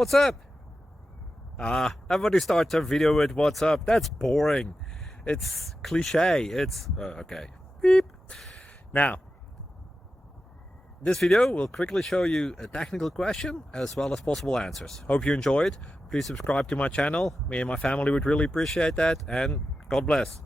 What's up? Everybody starts their video with what's up. That's boring. It's cliche. It's okay. Beep. Now, this video will quickly show you a technical question as well as possible answers. Hope you enjoy it. Please subscribe to my channel. Me and my family would really appreciate that, and God bless.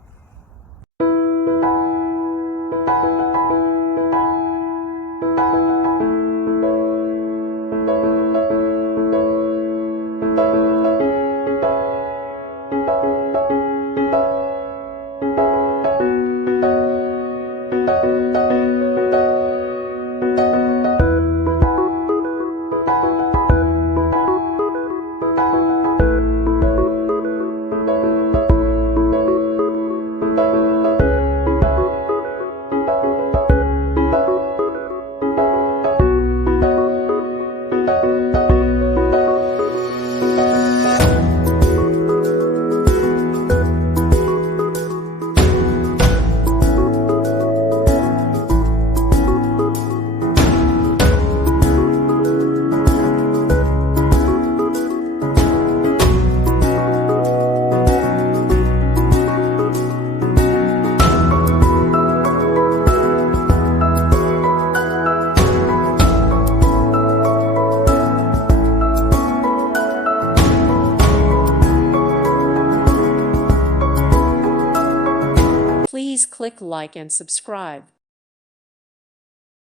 Please click like and subscribe.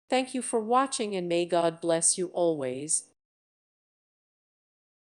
Thank you for watching, and may God bless you always.